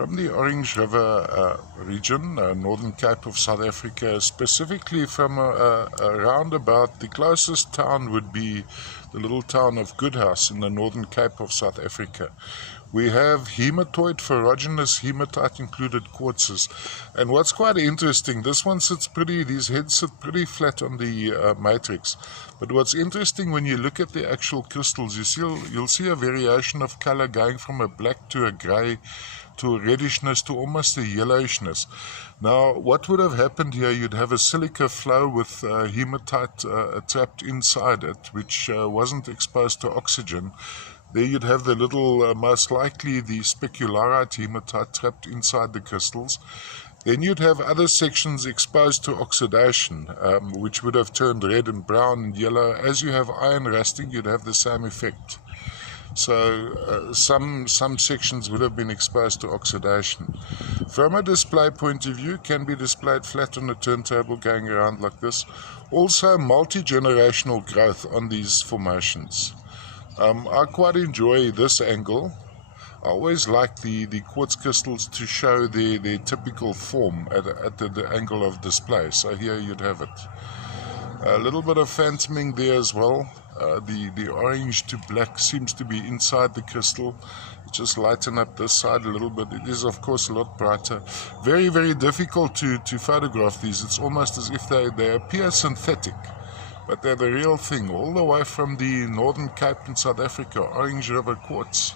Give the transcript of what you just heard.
From the Orange River region, Northern Cape of South Africa, specifically from around about, the closest town would be the little town of Goodhouse in the Northern Cape of South Africa. We have hematoid ferruginous hematite included quartzes, and what's quite interesting, this one sits pretty, these heads sit pretty flat on the matrix, but what's interesting when you look at the actual crystals, you'll see a variation of color going from a black to a gray to a reddishness to almost a yellowishness. Now, what would have happened here, you'd have a silica flow with hematite trapped inside it, which wasn't exposed to oxygen. There you'd have the little, most likely the specularite hematite trapped inside the crystals. Then you'd have other sections exposed to oxidation, which would have turned red and brown and yellow. As you have iron rusting, you'd have the same effect. So some sections would have been exposed to oxidation. From a display point of view, can be displayed flat on a turntable going around like this. Also multi-generational growth on these formations. I quite enjoy this angle. I always like the quartz crystals to show their typical form at the angle of display. So here you'd have it. A little bit of phantoming there as well. The orange to black seems to be inside the crystal. Just lighten up this side a little bit. It is of course a lot brighter. Very, very difficult to photograph these. It's almost as if they appear synthetic, but they're the real thing, all the way from the Northern Cape in South Africa, Orange River quartz.